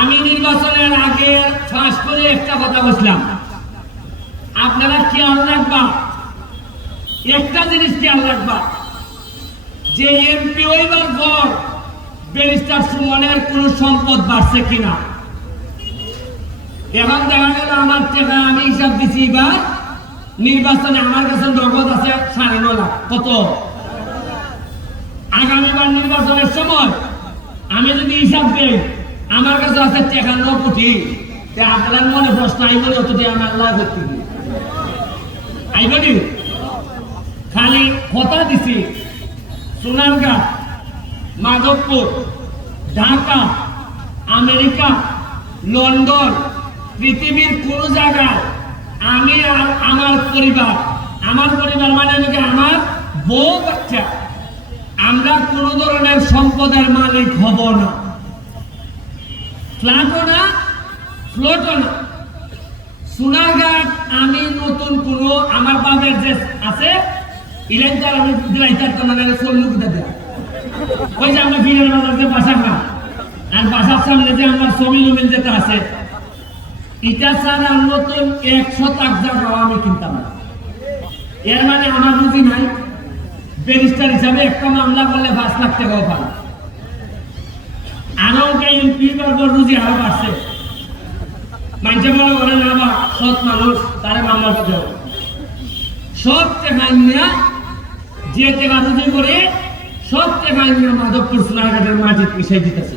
আমি নির্বাচনের আগে ফাঁস করে একটা কথা বলছিলাম। আপনারা খেয়াল রাখবা, একটা জিনিস খেয়াল রাখবা, যে এমপি হইবার পর ব্যারিস্টার সুমনের কোন সম্পদ বাড়ছে কিনা। এখন দেখা গেল আমার টাকা আমি হিসাব দিছি এবার, নির্বাচনে আমার কাছে নগদ আছে সাড়ে ন লাখ। কত? আগামীবার নির্বাচনের সময় আমি যদি হিসাব দেই আমার কাছে আছে টাকা ন কোটি আপনার মনে প্রশ্ন আইব অত টাকা আমার লাভ হচ্ছে কি? আইব? খালি কথা দিছি সোনারগাঁ মাধবপুর, ঢাকা, আমেরিকা, লন্ডন, পৃথিবীর কোন জায়গায় আমি আর আমার পরিবার আমার পরিবার মানে নাকি আমার বউ বাচ্চা। আমরা কোন ধরনের সম্পদের মালিক হব না। ফ্ল্যাটও না ফ্লোটও না আমি নতুন কোন, আমার বাবার যে আছে, ইলেকট্রাল আমি দিলাইতার তো মানে দেয় ওই যে আমরা বাজার যে বাসা না আর বাসার সামনে যে আমার আছে ছাড়া নতুন আমি কিনতাম না। এর মানে আমার রুজি নাই। ব্যারিস্টার হিসাবে একটা মামলা করলে পাঁচ লাখ টাকাও পাই আরও এমপি করব রুজি আরও বাড়ছে মানছে বলে ওরা না বা সৎ মানুষ, তারা মামলা করতে হবে। যে রুজি করে মাধবপুর সোনারঘাটের মাঝে মিশাই দিতেছে।